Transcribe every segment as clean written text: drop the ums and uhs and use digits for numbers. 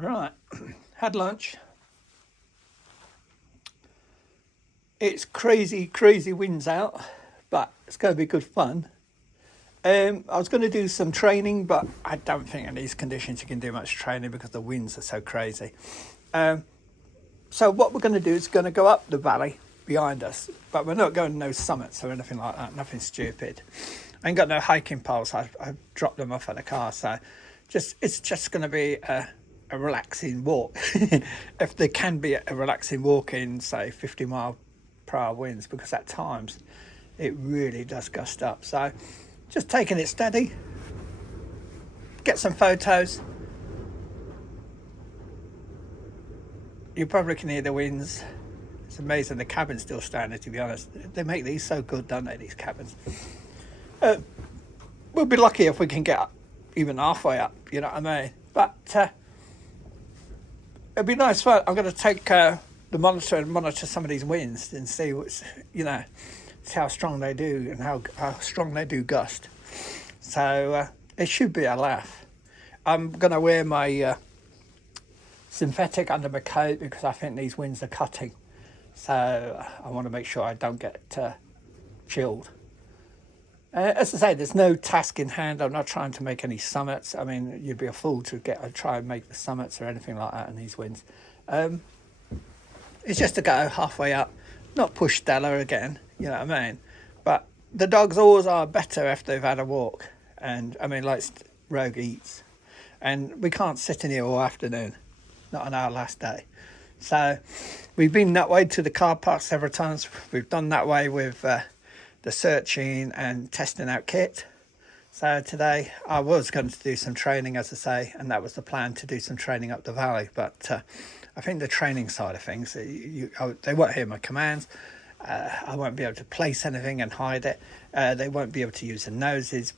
Right, had lunch. It's crazy winds out, but it's going to be good fun. I was going to do some training, but I don't think in these conditions you can do much training because the winds are so crazy. So what we're going to do is going to go up the valley behind us, but we're not going no summits or anything like that, nothing stupid. I ain't got no hiking poles, I've dropped them off at the car, so it's just going to be a relaxing walk. If there can be a relaxing walk in, say, 50-mile-per-hour winds, because at times it really does gust up. So just taking it steady, get some photos. You probably can hear the winds. It's amazing the cabin's still standing, to be honest. They make these so good, don't they, these cabins? We'll be lucky if we can get up, even halfway up, you know what I mean? But it'd be nice fun. I'm going to take the monitor and monitor some of these winds and see what's, see how strong they do and how strong they do gust. So it should be a laugh. I'm going to wear my synthetic under my coat because I think these winds are cutting. So I want to make sure I don't get chilled. As I say, there's no task in hand. I'm not trying to make any summits. I mean, you'd be a fool to try and make the summits or anything like that in these winds. It's just to go halfway up, not push Stella again, you know what I mean? But the dogs always are better after they've had a walk. And I mean, like Rogue eats. And we can't sit in here all afternoon, not on our last day. So we've been that way to the car park several times. We've done that way with the searching and testing out kit. So today I was going to do some training, as I say, and that was the plan, to do some training up the valley. But I think the training side of things, they won't hear my commands. I won't be able to place anything and hide it. They won't be able to use their noses.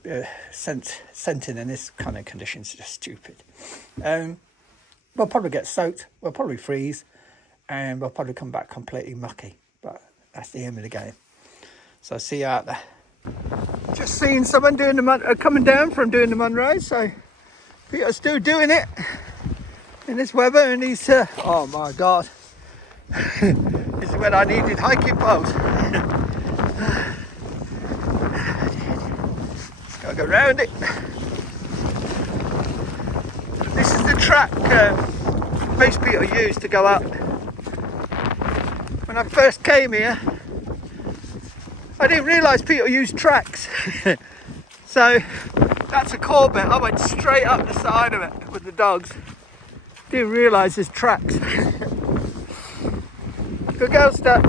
Scenting in this kind of conditions is just stupid. We'll probably get soaked, we'll probably freeze, and we'll probably come back completely mucky. But that's the aim of the game. So I'll see you out there. Just seen someone doing coming down from doing the Monroe, so Peter's still doing it in this weather, and he's oh my god, this is when I needed hiking poles. Just gotta go round it. This is the track most people used to go up. When I first came here, I didn't realise people used tracks. So that's a Corbett. I went straight up the side of it with the dogs. Didn't realise there's tracks. Good girl, Stella.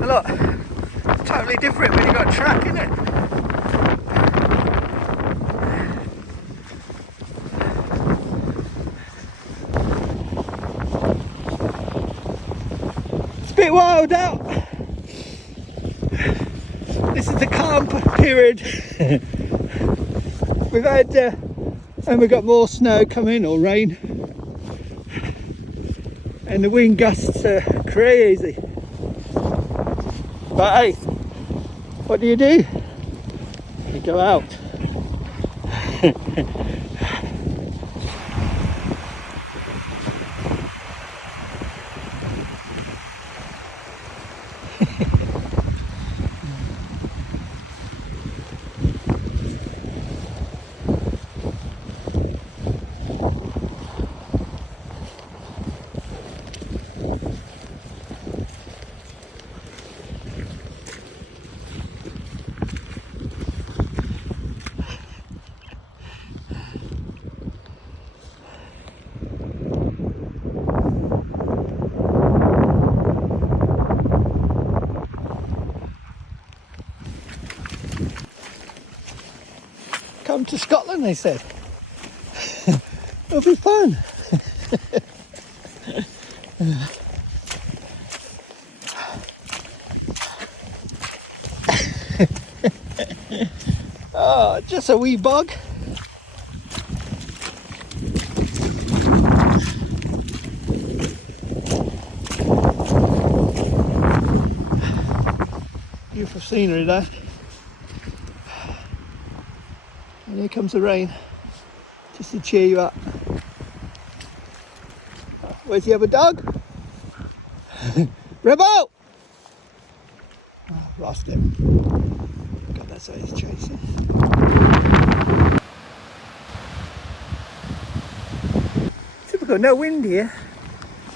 Look, it's totally different when you got a track, isn't it? It's a bit wild out. This is the calm period. We've had, and we've got more snow coming, or rain. And the wind gusts are crazy. But hey, what do? You go out. Come to Scotland, they said. It'll be fun. Oh, just a wee bug. Beautiful scenery there. And here comes the rain. just to cheer you up. Where's the other dog? Rebel! Oh, lost him. God, that's how he's chasing. Typical, no wind here.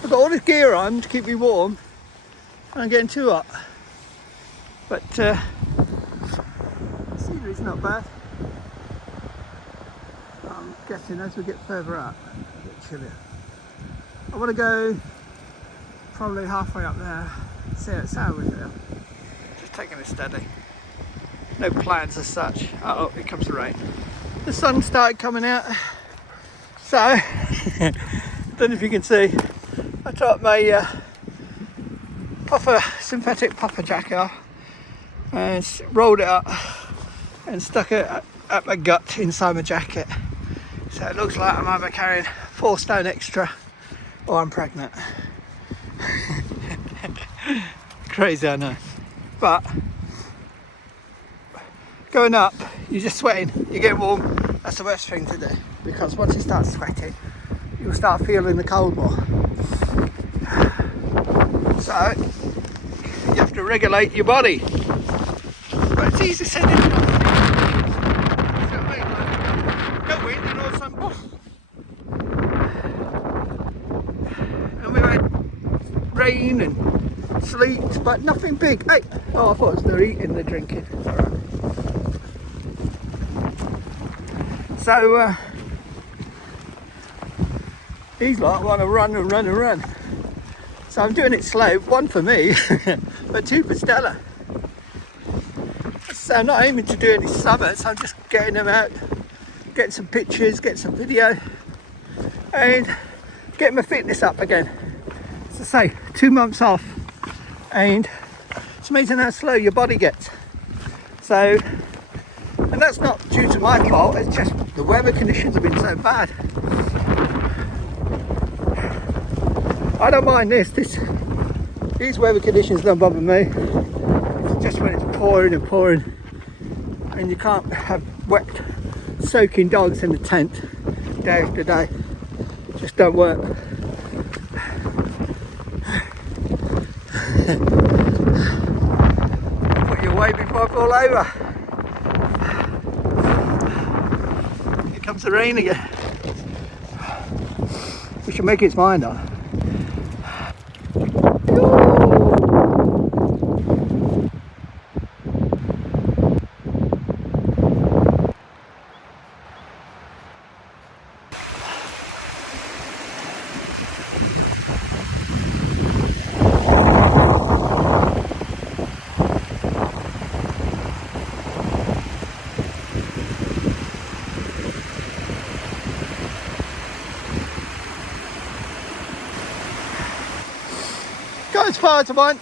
I've got all this gear on to keep me warm. I'm getting too hot. But scenery's not bad. I'm guessing as we get further up, a bit chillier. I want to go probably halfway up there, see how it sounds with it. Just taking it steady. No plans as such. Oh, here comes the rain. The sun started coming out. So, don't know if you can see, I took my synthetic puffer jacket off and rolled it up and stuck it at my gut inside my jacket. So it looks like I'm either carrying 4 stone extra or I'm pregnant. Crazy, I know. But going up, you're just sweating, you get warm. That's the worst thing to do, because once you start sweating, you'll start feeling the cold more. So you have to regulate your body. But it's easy said, isn't it? So I mean, like, go in and all of a sudden, poof. And we had rain and sleet, but nothing big. Hey, oh, I thought it was they're eating, they're drinking. It's all right. So these lot want to run and run and run. So I'm doing it slow, 1 for me, but 2 for Stella. So I'm not aiming to do any summits, I'm just getting them out, getting some pictures, getting some video, and getting my fitness up again. As I say, 2 months off, and it's amazing how slow your body gets. So, and that's not due to my fault, it's just the weather conditions have been so bad. I don't mind these weather conditions don't bother me. It's just when it's pouring and pouring and you can't have wet soaking dogs in the tent day after day. It just don't work. Put you away before I fall over. Here comes the rain again. We should make its mind up. Got as far as I want.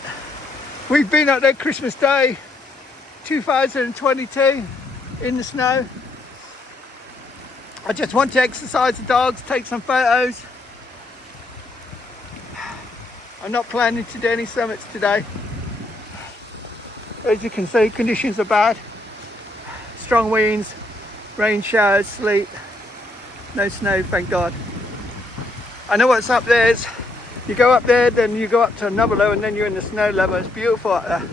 We've been out there Christmas Day 2022 in the snow. I just want to exercise the dogs, take some photos. I'm not planning to do any summits today. As you can see, conditions are bad. Strong winds, rain showers, sleet, no snow, thank God. I know what's up there is, you go up there, then you go up to another level, and then you're in the snow level. It's beautiful up there.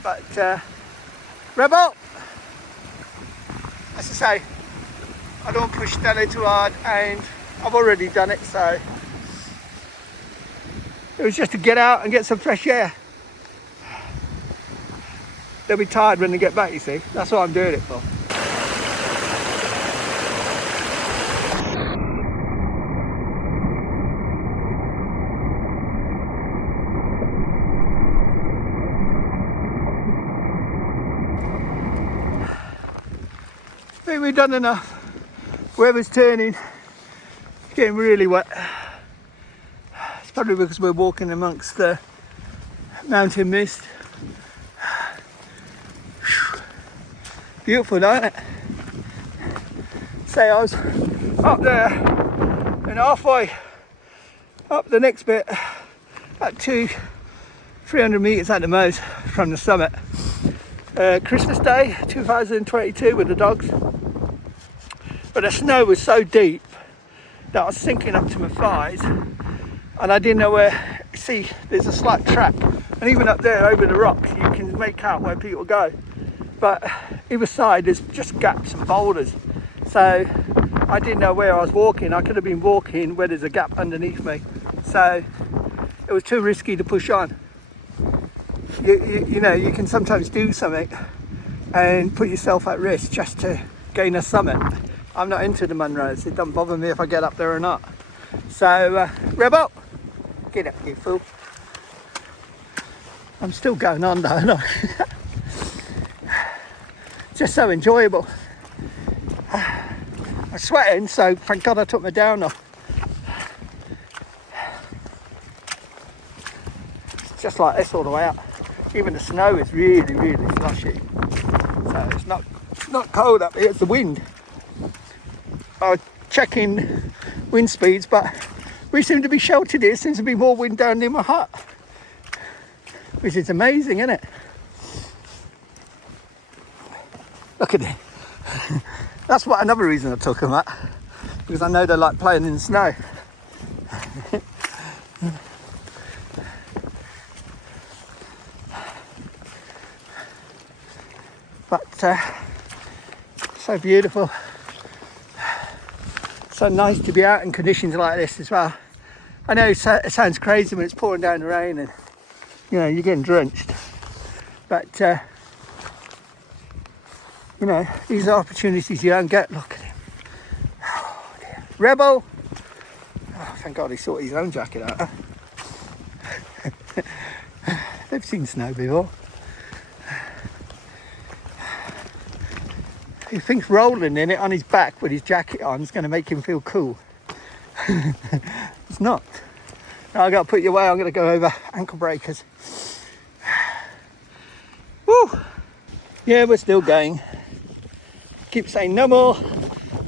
But, Rebel! As I say, I don't push Stella too hard, and I've already done it, so it was just to get out and get some fresh air. They'll be tired when they get back, you see. That's what I'm doing it for. I think we've done enough. Weather's turning, it's getting really wet. It's probably because we're walking amongst the mountain mist. Beautiful, don't it? Say I was up there and halfway up the next bit at 300 meters at the most from the summit. Christmas Day 2022 with the dogs. but the snow was so deep that I was sinking up to my thighs, and I didn't know where. See, there's a slight track, and even up there over the rocks you can make out where people go, but either side there's just gaps and boulders, so I didn't know where I was walking. I could have been walking where there's a gap underneath me, so it was too risky to push on. You know, you can sometimes do something and put yourself at risk just to gain a summit. I'm not into the Munros. It doesn't bother me if I get up there or not. So, Rebel, get up, you fool. I'm still going on though, no? Just so enjoyable. I'm sweating, so thank God I took my down off. It's just like this all the way up. Even the snow is really, really slushy. So it's not cold up here, it's the wind. I was checking wind speeds, but we seem to be sheltered here. Seems to be more wind down near my hut, which is amazing, isn't it? Look at it. That's what another reason I took them at, because I know they like playing in the snow. But so beautiful, so nice to be out in conditions like this as well. I know it sounds crazy when it's pouring down the rain and you know you're getting drenched, but you know, these are opportunities you don't get. Look at him. Oh, dear. Rebel. Oh, thank God he sorted his own jacket out. They've seen snow before. He thinks rolling in it on his back with his jacket on is going to make him feel cool. It's not. Now I've got to put you away. I'm going to go over ankle breakers. Woo! Yeah, we're still going. Keep saying no more.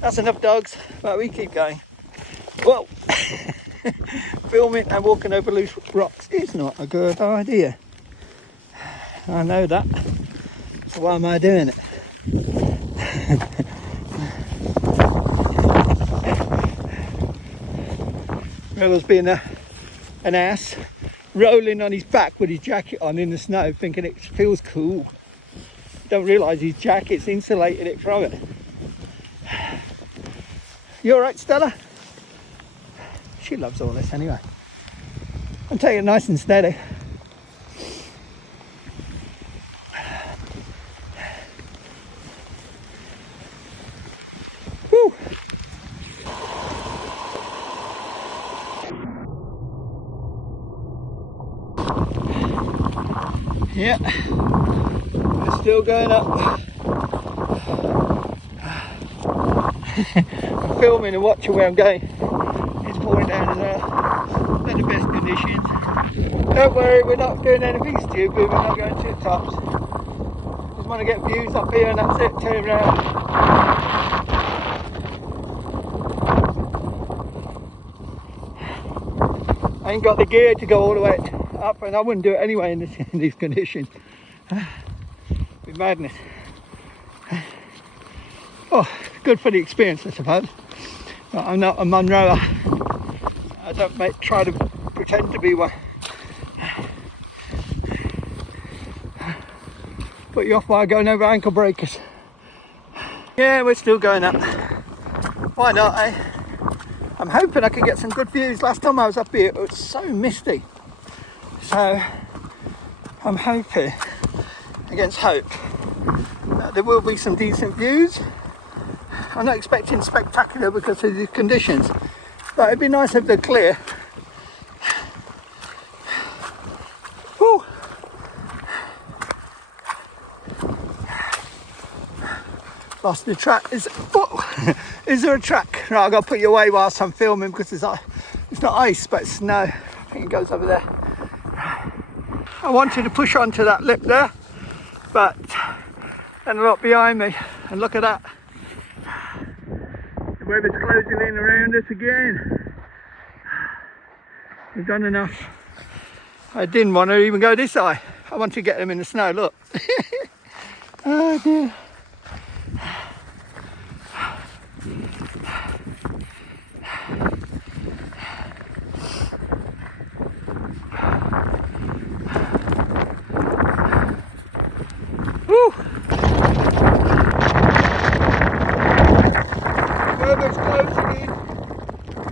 That's enough dogs, but we keep going. Whoa! Filming and walking over loose rocks is not a good idea. I know that. So why am I doing it? Rebel's being an ass, rolling on his back with his jacket on in the snow, thinking it feels cool. Don't realise his jacket's insulated it from it. You alright, Stella? She loves all this anyway. I'm taking it nice and steady. Woo! Yeah, we're still going up. I'm filming and watching where I'm going. It's pouring down as well. They're the best conditions. Don't worry, we're not doing anything stupid. We're not going to the tops. Just want to get views up here and that's it. Turn around. I ain't got the gear to go all the way up, and I wouldn't do it anyway in these conditions. It'd be madness. Oh, good for the experience, I suppose. But I'm not a Munroer. I don't try to pretend to be one. Put you off by going over ankle breakers. Yeah, we're still going up. Why not, eh? I'm hoping I can get some good views. Last time I was up here, it was so misty. So I'm hoping, against hope, that there will be some decent views. I'm not expecting spectacular because of the conditions, but it'd be nice if they're clear. Woo. Lost the track. Is there a track? Right, I've got to put you away whilst I'm filming because it's not ice, but it's snow. I think it goes over there. I wanted to push onto that lip there, but then a lot behind me, and look at that. The weather's closing in around us again. We've done enough. I didn't want to even go this high. I want to get them in the snow, look. Oh dear.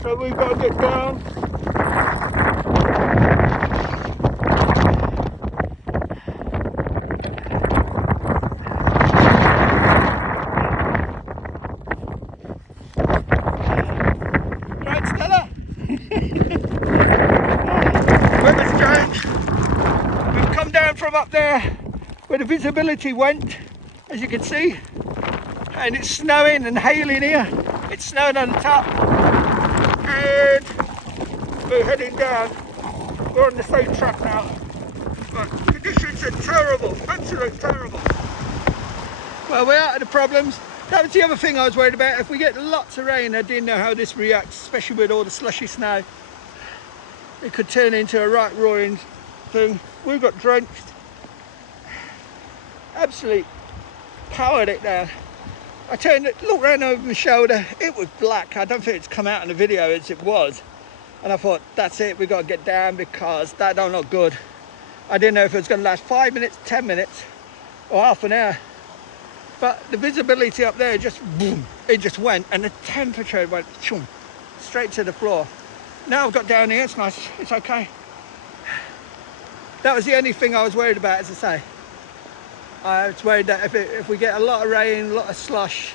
So we've got to get down. Right, Stella? Weather's changed. We've come down from up there where the visibility went, as you can see, and it's snowing and hailing here. It's snowing on the top, and we're heading down. We're on the same track now, but conditions are terrible, absolutely terrible. Well, we're out of the problems. That was the other thing I was worried about. If we get lots of rain, I didn't know how this reacts, especially with all the slushy snow. It could turn into a right roaring thing. We got drenched. Absolutely powered it down. I turned it, looked round over my shoulder. It was black. I don't think it's come out in the video as it was. And I thought, that's it, we got to get down because that don't look good. I didn't know if it was going to last 5 minutes, 10 minutes, or half an hour. But the visibility up there just boom, it just went, and the temperature went choom, straight to the floor. Now I've got down here, it's nice, it's okay. That was the only thing I was worried about, as I say. I was worried that if we get a lot of rain, a lot of slush,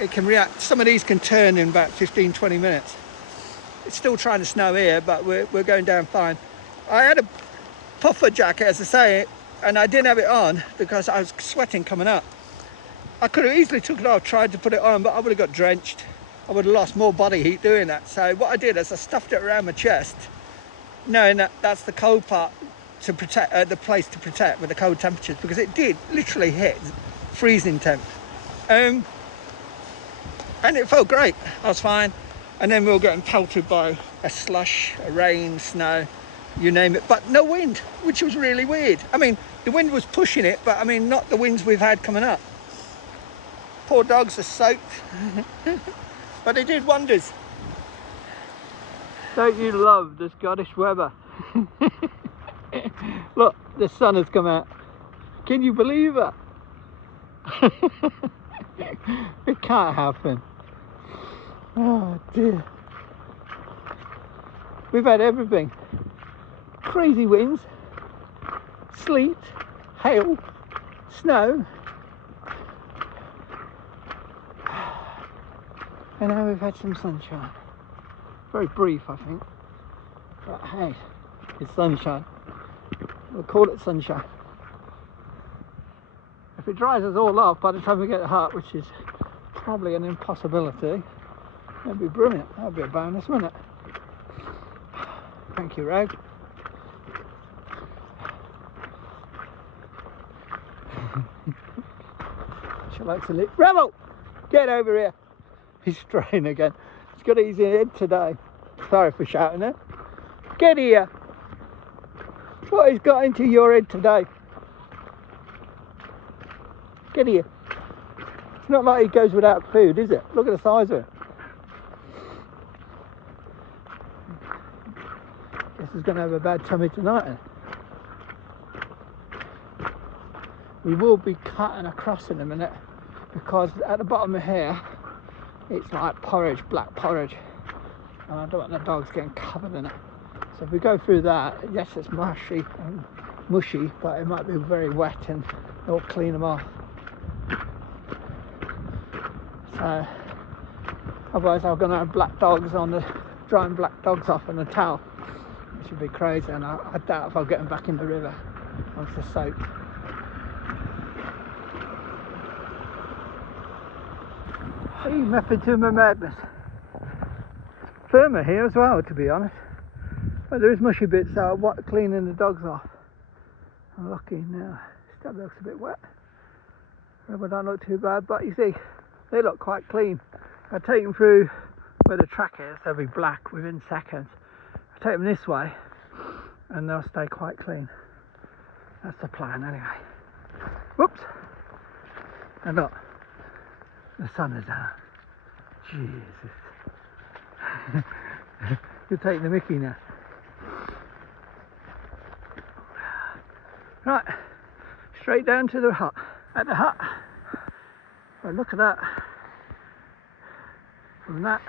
it can react. Some of these can turn in about 15-20 minutes. It's still trying to snow here, but we're going down fine. I had a puffer jacket, as I say, and I didn't have it on because I was sweating coming up. I could have easily took it off, tried to put it on, but I would have got drenched. I would have lost more body heat doing that. So what I did is I stuffed it around my chest, knowing that that's the cold part to protect, the place to protect with the cold temperatures, because it did literally hit freezing temps. And it felt great, I was fine. And then we were getting pelted by a slush, a rain, snow, you name it, but no wind, which was really weird. I mean, the wind was pushing it, but I mean, not the winds we've had coming up. Poor dogs are soaked, but they did wonders. Don't you love the Scottish weather? Look, the sun has come out. Can you believe it? It can't happen. Oh dear. We've had everything. Crazy winds, sleet, hail, snow. And now we've had some sunshine. Very brief, I think. But hey, it's sunshine. We'll call it sunshine. If it dries us all off by the time we get to Hut, which is probably an impossibility, that'd be brilliant. That'd be a bonus, wouldn't it? Thank you, Rogue. She likes to live. Rebel! Get over here. He's straying again. He's got his head today. Sorry for shouting it. Get here. What has got into your head today? Get here. It's not like he goes without food, is it? Look at the size of it. Guess he's going to have a bad tummy tonight then. We will be cutting across in a minute, because at the bottom of here it's like porridge, black porridge, and I don't want the dogs getting covered in it. So if we go through that, yes, it's mushy and mushy, but it might be very wet and it'll clean them off. So otherwise I'm going to have black dogs on the, drying black dogs off on the towel, which would be crazy, and I doubt if I'll get them back in the river once they're soaked. Hey, method to my madness. Firmer here as well, to be honest. But there is mushy bits, so I'm cleaning the dogs off. I'm lucky now. That looks a bit wet. Rubber don't look too bad, but you see, they look quite clean. I take them through where the track is, they'll be black within seconds. I take them this way, and they'll stay quite clean. That's the plan anyway. Whoops! And look. The sun is out. Jesus. You're taking the mickey now. Right, straight down to the hut. At the hut. Well, look at that. From that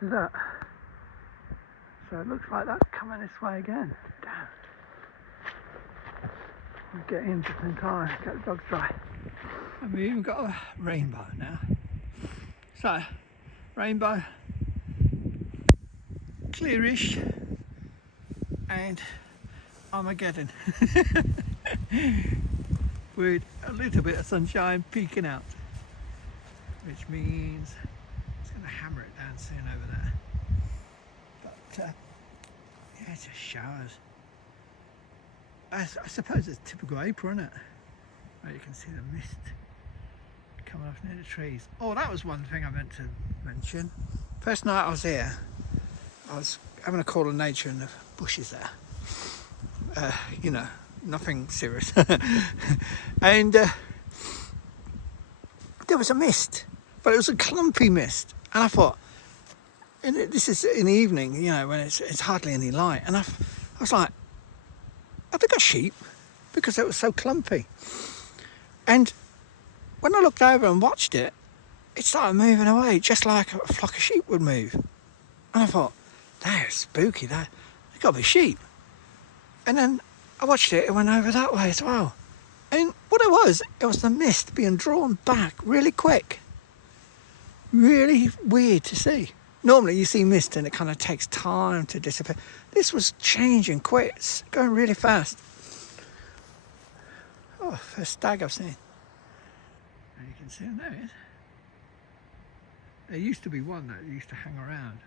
to that. So it looks like that's coming this way again. Damn. We'll get in just in time, get the dogs dry. And we even got a rainbow now. So, rainbow, clearish, and Armageddon. With a little bit of sunshine peeking out, which means it's going to hammer it down soon over there. But yeah, it's just showers. I suppose it's typical April, isn't it? Where you can see the mist coming off near the trees. Oh, that was one thing I meant to mention. First night I was here, I was having a call on nature in the bushes there. You know, nothing serious. And there was a mist, but it was a clumpy mist. And I thought, this is in the evening, you know, when it's hardly any light. And I was like, have they got sheep? Because it was so clumpy. And when I looked over and watched it, it started moving away, just like a flock of sheep would move. And I thought, that's spooky, they've got to be sheep. And then I watched it, it went over that way as well. And what it was the mist being drawn back really quick. Really weird to see. Normally you see mist and it kind of takes time to disappear. This was changing quick, it's going really fast. Oh, first stag I've seen. And you can see him there. There used to be one that used to hang around.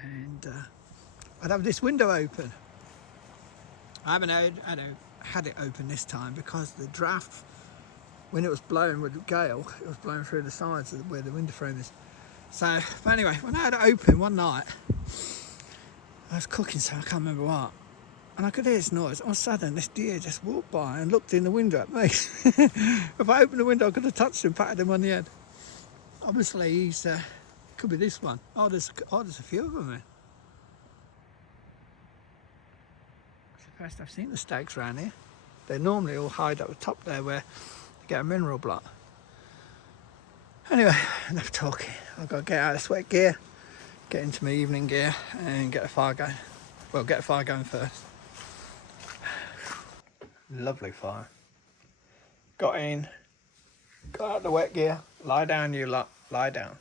And I'd have this window open. I haven't had it open this time because the draft, when it was blowing with the gale, it was blowing through the sides of where the window frame is. So, but anyway, when I had it open one night, I was cooking, so I can't remember what, and I could hear this noise. All of a sudden, this deer just walked by and looked in the window at me. If I opened the window, I could have touched him, patted him on the head. Obviously, he's could be this one. Oh, there's a few of them there. It's the first I've seen the stags around here. They normally all hide up the top there where they get a mineral block. Anyway, enough talking. I've got to get out of this wet gear, get into my evening gear and get a fire going. Well, get a fire going first. Lovely fire. Got in, got out the wet gear, lie down you lot, lie down.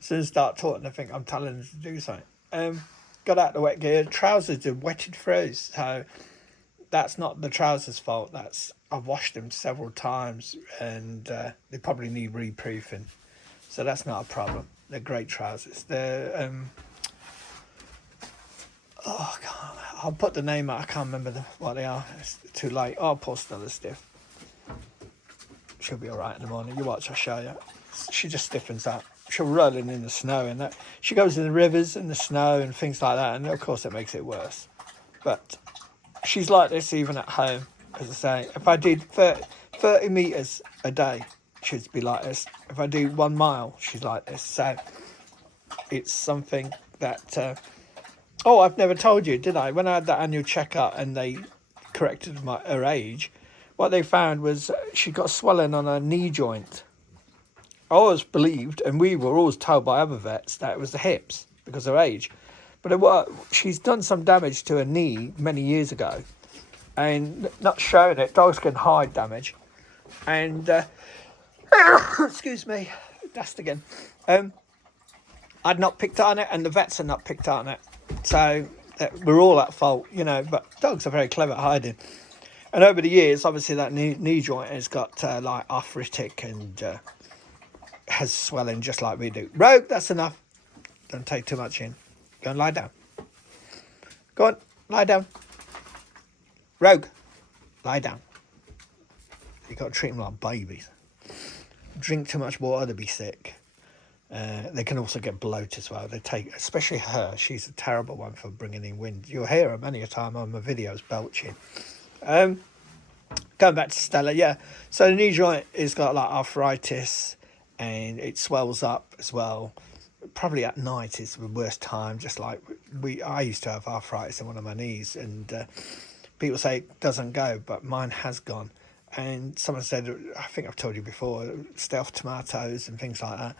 Soon as I start talking, I think I'm telling them to do something. Got out the wet gear, trousers are wetted through, so that's not the trousers' fault. I've washed them several times and they probably need reproofing. So that's not a problem. They're great trousers. They're, oh God, I'll put the name out. I can't remember what they are. It's too late. Oh, poor Stella's stiff. She'll be all right in the morning. You watch, I'll show you. She just stiffens up. She'll roll in the snow and that. She goes in the rivers and the snow and things like that. And of course it makes it worse. But she's like this even at home. As I say, if I did 30 metres a day, she'd be like this. If I do 1 mile, she's like this. So it's something that... oh, I've never told you, did I? When I had that annual checkup and they corrected her age, what they found was she got swelling on her knee joint. I always believed, and we were always told by other vets, that it was the hips because of her age. But she's done some damage to her knee many years ago. And not showing it, dogs can hide damage. And, excuse me, dust again. I'd not picked on it, and the vets had not picked on it. So we're all at fault, you know, but dogs are very clever at hiding. And over the years, obviously that knee joint has got like arthritic and has swelling just like we do. Rogue, that's enough. Don't take too much in. Go and lie down. Go on, lie down. Rogue, lie down. You've got to treat them like babies. Drink too much water, they'll be sick. They can also get bloat as well. They take, especially her, she's a terrible one for bringing in wind. You'll hear her many a time on my videos belching. Going back to Stella, yeah. So the knee joint has got like arthritis and it swells up as well. Probably at night is the worst time, just like I used to have arthritis in one of my knees and people say it doesn't go, but mine has gone. and someone said, I think I've told you before, stay off tomatoes and things like that.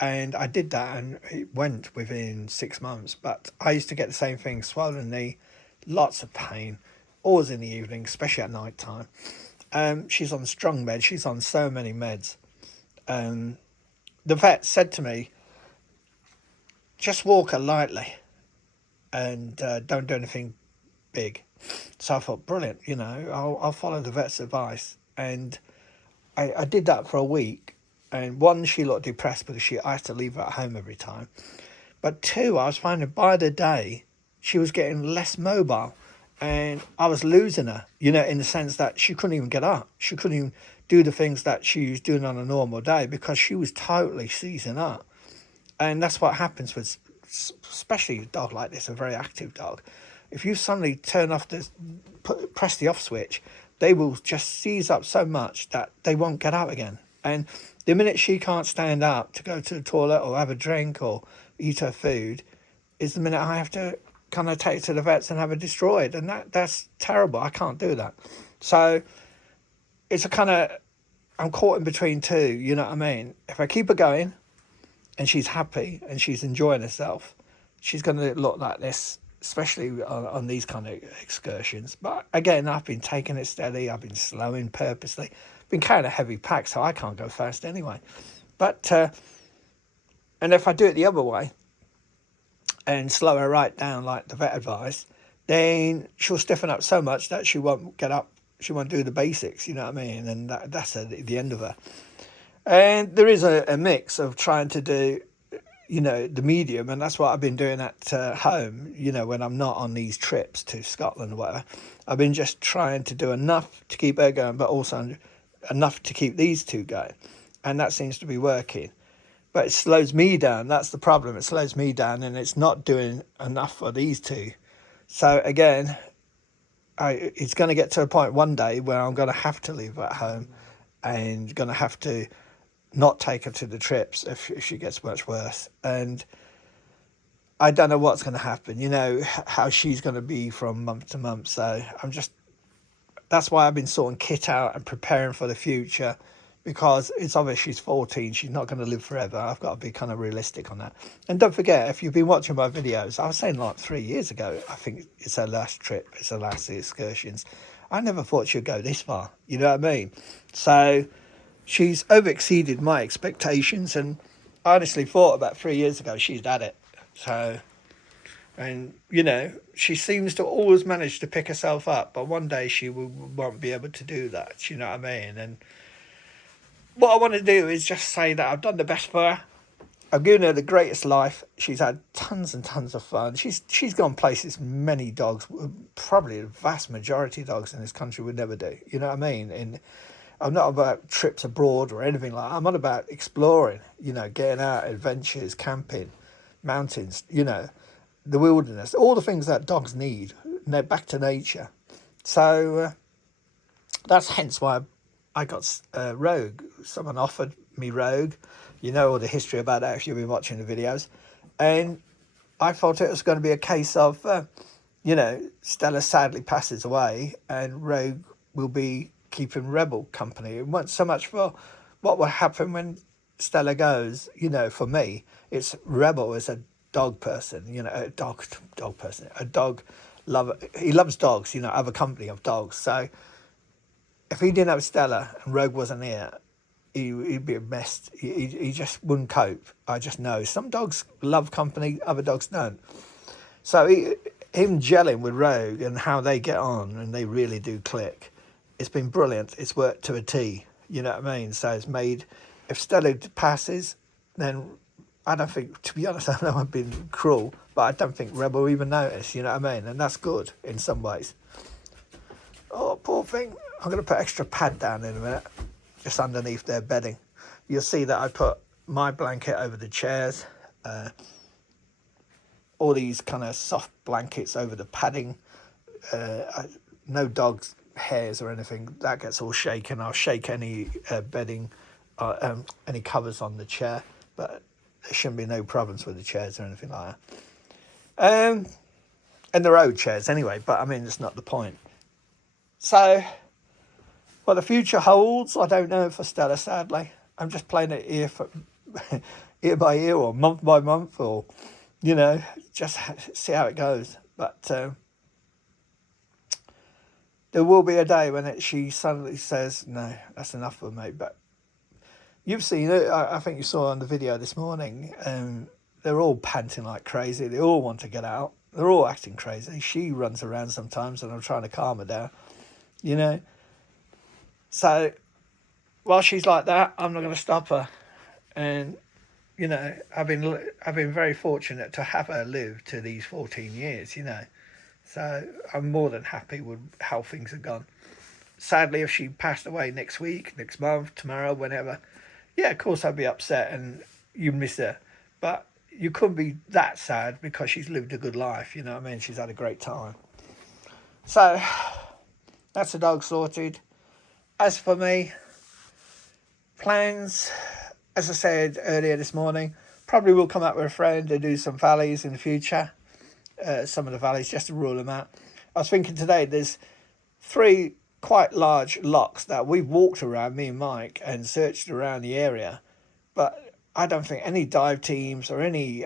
And I did that, and it went within 6 months. But I used to get the same thing, swollen knee, lots of pain, always in the evening, especially at night time. She's on strong meds. She's on so many meds. The vet said to me, just walk her lightly and don't do anything big. So I thought, brilliant, I'll follow the vet's advice. And I did that for a week. And one, she looked depressed because I had to leave her at home every time. But two, I was finding by the day she was getting less mobile, and I was losing her, in the sense that she couldn't even get up. She couldn't even do the things that she was doing on a normal day because she was totally seizing up. And that's what happens with, especially a dog like this, a very active dog. If you suddenly turn off press the off switch, they will just seize up so much that they won't get out again. And the minute she can't stand up to go to the toilet or have a drink or eat her food is the minute I have to kind of take her to the vets and have her destroyed. And that's terrible. I can't do that. So it's a kind of, I'm caught in between two, you know what I mean? If I keep her going and she's happy and she's enjoying herself, she's going to look like this, especially on these kind of excursions. But again, I've been taking it steady. I've been slowing purposely. Been carrying a heavy pack, so I can't go fast anyway. But and if I do it the other way and slow her right down like the vet advised, then she'll stiffen up so much that she won't get up. She won't do the basics, you know what I mean? And that's the end of her. And there is a mix of trying to do, the medium, and that's what I've been doing at home, when I'm not on these trips to Scotland or whatever. I've been just trying to do enough to keep her going, but also enough to keep these two going. And that seems to be working. But it slows me down. That's the problem. It slows me down, and it's not doing enough for these two. So again, it's going to get to a point one day where I'm going to have to leave her at home and going to have to not take her to the trips if she gets much worse. And I don't know what's going to happen, how she's going to be from month to month. So that's why I've been sorting kit out and preparing for the future, because it's obvious she's 14. She's not going to live forever. I've got to be kind of realistic on that. And don't forget, if you've been watching my videos, I was saying like 3 years ago, I think it's her last trip. It's her last excursions. I never thought she'd go this far. You know what I mean? So she's over-exceeded my expectations, and I honestly thought about 3 years ago she'd had it. So, and, she seems to always manage to pick herself up, but one day she won't be able to do that, you know what I mean? And what I want to do is just say that I've done the best for her. I've given her the greatest life. She's had tons and tons of fun. She's gone places many dogs, probably the vast majority of dogs in this country would never do, you know what I mean? And I'm not about trips abroad or anything like that. I'm not about exploring, getting out, adventures, camping, mountains, the wilderness, all the things that dogs need. Back to nature. So that's hence why I got Rogue. Someone offered me Rogue. All the history about that if you've been watching the videos. And I thought it was going to be a case of, Stella sadly passes away and Rogue will be keeping Rebel company. It wasn't so much for what will happen when Stella goes. For me, it's Rebel as a dog person, a dog person, a dog lover. He loves dogs, have a company of dogs. So if he didn't have Stella and Rogue wasn't here, he'd be a mess. He just wouldn't cope. I just know. Some dogs love company, other dogs don't. So him gelling with Rogue and how they get on, and they really do click. It's been brilliant. It's worked to a T. You know what I mean? So it's made, if Stella passes, then I don't think, to be honest, I know I've been cruel, but I don't think Rebel will even notice, you know what I mean? And that's good in some ways. Oh, poor thing. I'm going to put extra pad down in a minute, just underneath their bedding. You'll see that I put my blanket over the chairs, all these kind of soft blankets over the padding. No dog's hairs or anything. That gets all shaken. I'll shake any bedding, any covers on the chair, but there shouldn't be no problems with the chairs or anything like that. And they're old chairs anyway, but I mean, it's not the point. So What the future holds, I don't know for Stella, sadly. I'm just playing it ear by ear or month by month, or, you know, just see how it goes. But there will be a day when she suddenly says, no, that's enough for me. But you've seen it. I think you saw on the video this morning. They're all panting like crazy. They all want to get out. They're all acting crazy. She runs around sometimes and I'm trying to calm her down, you know. So while she's like that, I'm not going to stop her. And, you know, I've been very fortunate to have her live to these 14 years, you know. So I'm more than happy with how things have gone. Sadly, if she passed away next week, next month, tomorrow, whenever, yeah, of course I'd be upset and you miss her. But you couldn't be that sad because she's lived a good life, you know what I mean? She's had a great time. So that's the dog sorted. As for me, plans, as I said earlier this morning, probably will come up with a friend to do some valleys in the future. Some of the valleys, just to rule them out. I was thinking today, there's 3 quite large locks that we've walked around, me and Mike, and searched around the area. But I don't think any dive teams or any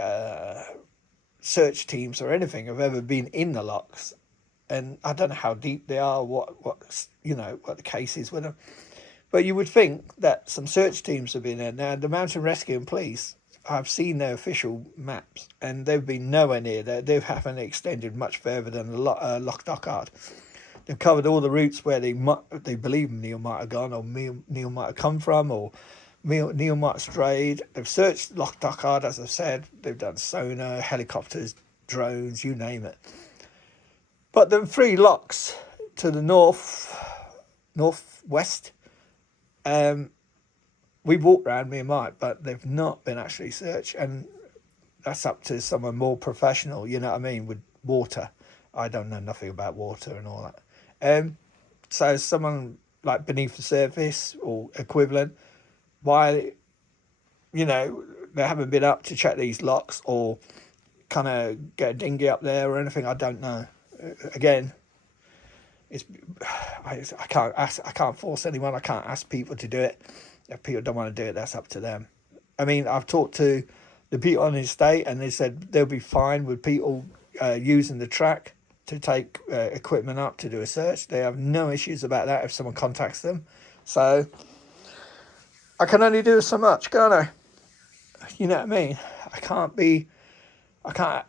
search teams or anything have ever been in the locks. And I don't know how deep they are, what you know, what the case is with them. But you would think that some search teams have been there. Now, the Mountain Rescue and Police, I've seen their official maps, and they've been nowhere near there. They haven't extended much further than Loch Dochart. They've covered all the routes where they believe Neil might have gone, or Neil might have come from, or Neil might have strayed. They've searched Loch Dochart, as I've said. They've done sonar, helicopters, drones, you name it. But the 3 locks to the northwest, we've walked around, me and Mike, but they've not been actually searched, and that's up to someone more professional, you know what I mean, with water. I don't know nothing about water and all that. So someone like beneath the surface or equivalent, why, you know, they haven't been up to check these locks or kind of get a dinghy up there or anything, I don't know. Again, I can't force anyone. I can't ask people to do it. If people don't want to do it, that's up to them. I mean, I've talked to the people on the estate, and they said they'll be fine with people using the track to take equipment up to do a search. They have no issues about that if someone contacts them. So I can only do so much, can't I? You know what I mean? I can't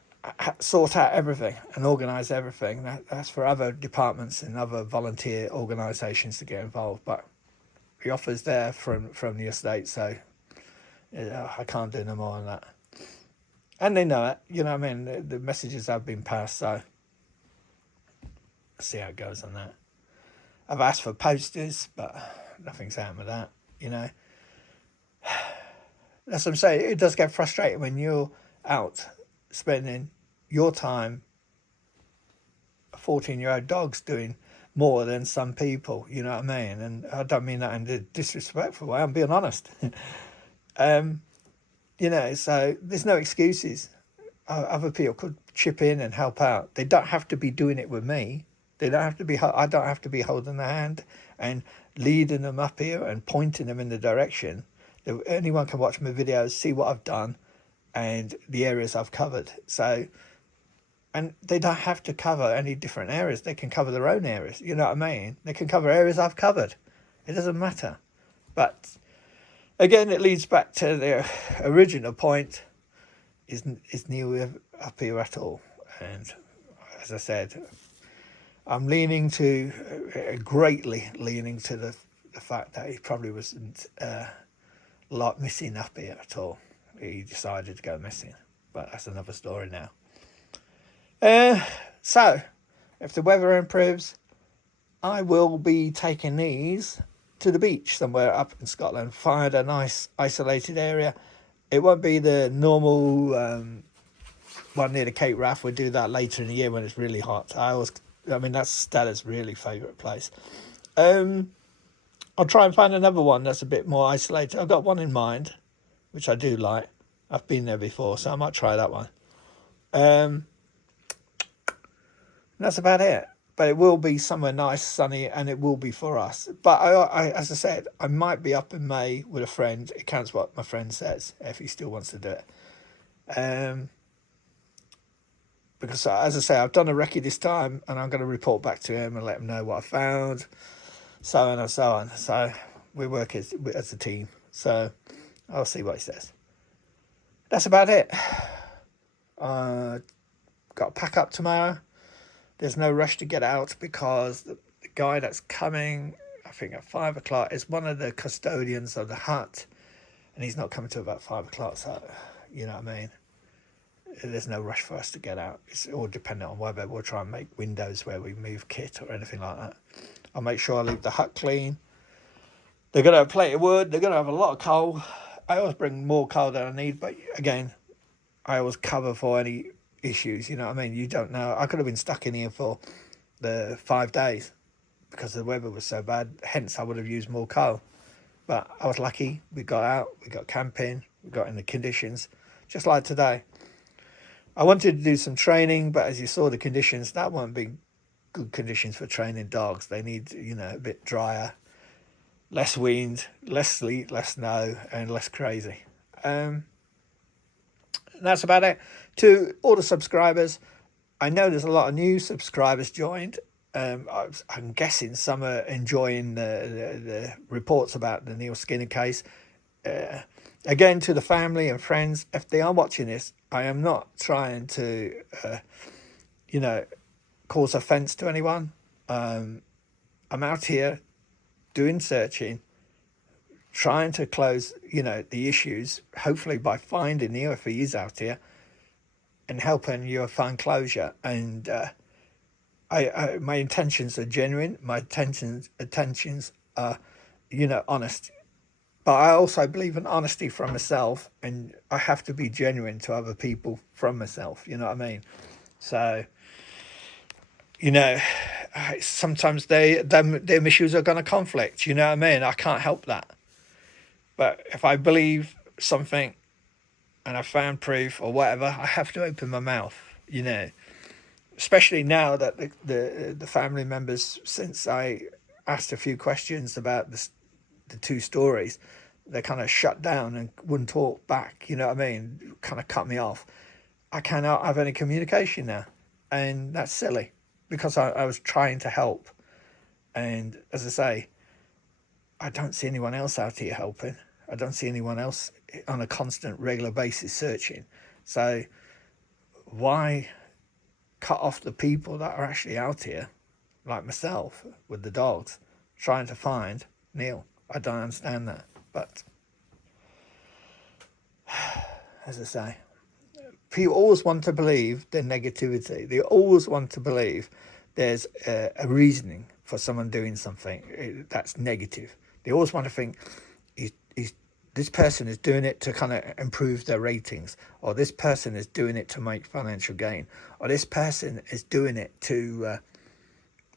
sort out everything and organise everything. That's for other departments and other volunteer organisations to get involved. But the offer's there from the estate, so I can't do no more than that. And they know it, you know what I mean? The messages have been passed, so see how it goes on that. I've asked for posters, but nothing's happened with that, you know. That's what I'm saying. It does get frustrating when you're out spending your time, a 14-year-old dog's doing more than some people, you know what I mean? And I don't mean that in a disrespectful way, I'm being honest. You know, so there's no excuses. Other people could chip in and help out. They don't have to be doing it with me. They don't have to be. I don't have to be holding their hand and leading them up here and pointing them in the direction. Anyone can watch my videos, see what I've done, and the areas I've covered. So, and they don't have to cover any different areas. They can cover their own areas. You know what I mean? They can cover areas I've covered. It doesn't matter. But again, it leads back to the original point. Is Neil up here at all? And as I said, I'm greatly leaning to the fact that he probably wasn't like missing up here at all. He decided to go missing, but that's another story now. So if the weather improves, I will be taking these to the beach somewhere up in Scotland, find a nice isolated area. It won't be the normal one near the Cape Wrath. We'll do that later in the year when it's really hot. I mean, that's Stella's really favourite place. I'll try and find another one that's a bit more isolated. I've got one in mind, which I do like. I've been there before, so I might try that one. That's about it. but it will be somewhere nice, sunny, and it will be for us. But as I said, I might be up in May with a friend. It counts what my friend says if he still wants to do it. Because as I say, I've done a recce this time, and I'm going to report back to him and let him know what I found, so on and so on. So we work as a team. So I'll see what he says. That's about it. Got to pack up tomorrow. There's no rush to get out because the guy that's coming, I think at 5 o'clock, is one of the custodians of the hut, and he's not coming till about 5 o'clock. So, you know what I mean? There's no rush for us to get out. It's all dependent on whether we'll try and make windows where we move kit or anything like that. I'll make sure I leave the hut clean. They're going to have plenty of wood. They're going to have a lot of coal. I always bring more coal than I need, but again, I always cover for any issues, you know what I mean? You don't know. I could have been stuck in here for the 5 days because the weather was so bad. Hence, I would have used more coal. But I was lucky. We got out. We got camping. We got in the conditions, just like today. I wanted to do some training, but as you saw the conditions, that won't be good conditions for training dogs. They need, you know, a bit drier, less wind, less sleet, less snow, and less crazy. And that's about it. To all the subscribers, I know there's a lot of new subscribers joined. I'm guessing some are enjoying the reports about the Neil Skinner case. Again, to the family and friends, if they are watching this, I am not trying to, you know, cause offence to anyone. I'm out here doing searching, trying to close, you know, the issues, hopefully by finding Neil if he is out here, and helping you find closure. And I my intentions are genuine. My intentions are, you know, honest. But I also believe in honesty from myself, and I have to be genuine to other people from myself. You know what I mean? So, you know, sometimes them issues are going to conflict. You know what I mean? I can't help that. But if I believe something and I found proof or whatever, I have to open my mouth, you know. Especially now that the family members, since I asked a few questions about the two stories, they kind of shut down and wouldn't talk back, you know what I mean? Kind of cut me off. I cannot have any communication now. And that's silly because I was trying to help. And as I say, I don't see anyone else out here helping. I don't see anyone else on a constant, regular basis searching. So why cut off the people that are actually out here, like myself, with the dogs, trying to find Neil? I don't understand that. But as I say, people always want to believe their negativity. They always want to believe there's a reasoning for someone doing something that's negative. They always want to think this person is doing it to kind of improve their ratings, or this person is doing it to make financial gain, or this person is doing it to,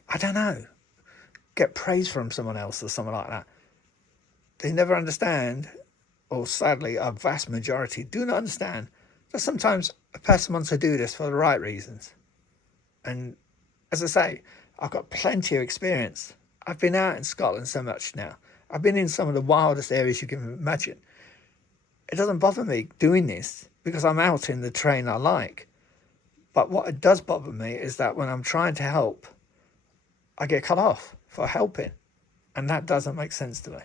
I don't know, get praise from someone else or something like that. They never understand, or sadly a vast majority do not understand, that sometimes a person wants to do this for the right reasons. And as I say, I've got plenty of experience. I've been out in Scotland so much now. I've been in some of the wildest areas you can imagine. It doesn't bother me doing this because I'm out in the terrain I like. But what it does bother me is that when I'm trying to help, I get cut off for helping. And that doesn't make sense to me.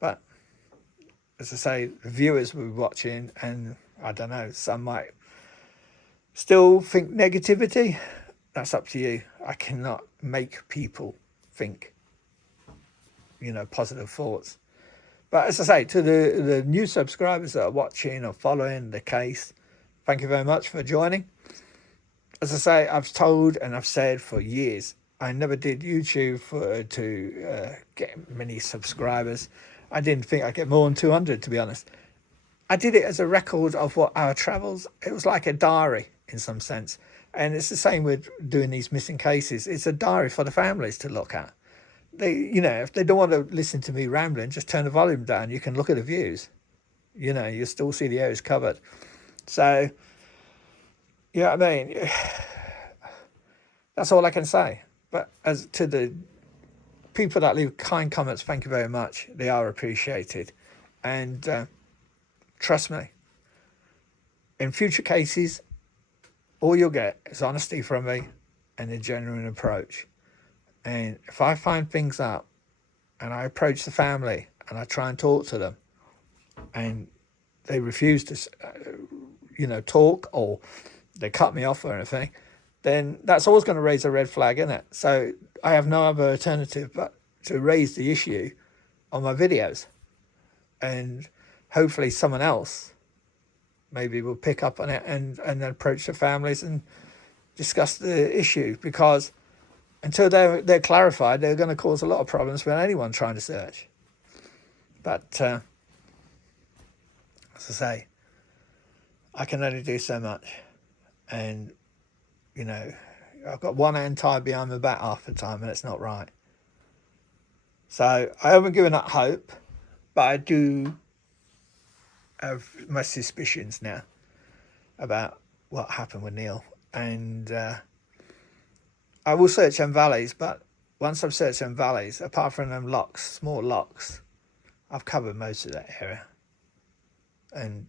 But as I say, the viewers will be watching, and I don't know, some might still think negativity. That's up to you. I cannot make people think, you know, positive thoughts. But as I say, to the new subscribers that are watching or following the case, thank you very much for joining. As I say, I've told and I've said for years, I never did YouTube to get many subscribers. I didn't think I'd get more than 200, to be honest. I did it as a record of what our travels. It was like a diary in some sense. And it's the same with doing these missing cases. It's a diary for the families to look at. They, you know, if they don't want to listen to me rambling, just turn the volume down. You can look at the views. You know, you still see the areas covered. So, you know what I mean? That's all I can say. But as to the people that leave kind comments, thank you very much. They are appreciated. And trust me, in future cases, all you'll get is honesty from me and a genuine approach. And if I find things out and I approach the family and I try and talk to them and they refuse to, talk, or they cut me off or anything, then that's always going to raise a red flag, isn't it? So I have no other alternative but to raise the issue on my videos. And hopefully someone else maybe will pick up on it and approach the families and discuss the issue, because until they're clarified, they're going to cause a lot of problems for anyone trying to search. But as I say, I can only do so much. And, I've got one hand tied behind my back half the time, and it's not right. So I haven't given up hope, but I do have my suspicions now about what happened with Neil. And I will search them valleys, but once I've searched them valleys, apart from them locks, small locks, I've covered most of that area. And,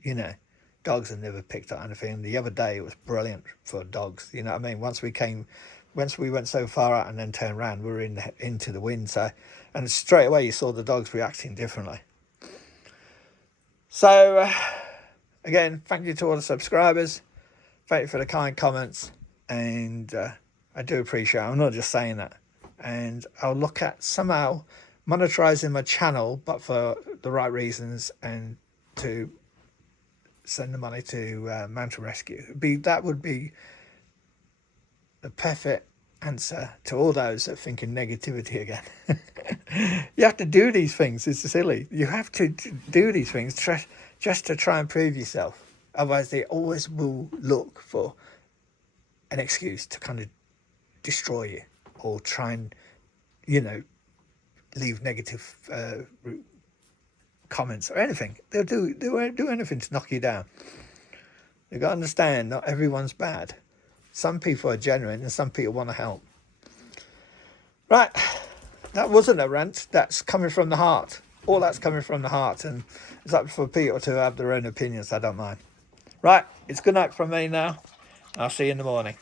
dogs have never picked up anything. The other day, it was brilliant for dogs. You know what I mean? Once we went so far out and then turned around, we were into the wind. So, and straight away, you saw the dogs reacting differently. So, again, thank you to all the subscribers. Thank you for the kind comments. And I do appreciate it. I'm not just saying that. And I'll look at somehow monetizing my channel, but for the right reasons, and to send the money to Mountain Rescue. That would be the perfect answer to all those that are thinking negativity again. You have to do these things. It's silly. You have to do these things just to try and prove yourself. Otherwise, they always will look for an excuse to kind of destroy you or try and, leave negative comments or anything. They won't do anything to knock you down. You've got to understand, not everyone's bad. Some people are genuine and some people want to help. Right, that wasn't a rant. That's coming from the heart. All that's coming from the heart, and it's up for people to have their own opinions. I don't mind. Right, it's good night from me now. I'll see you in the morning.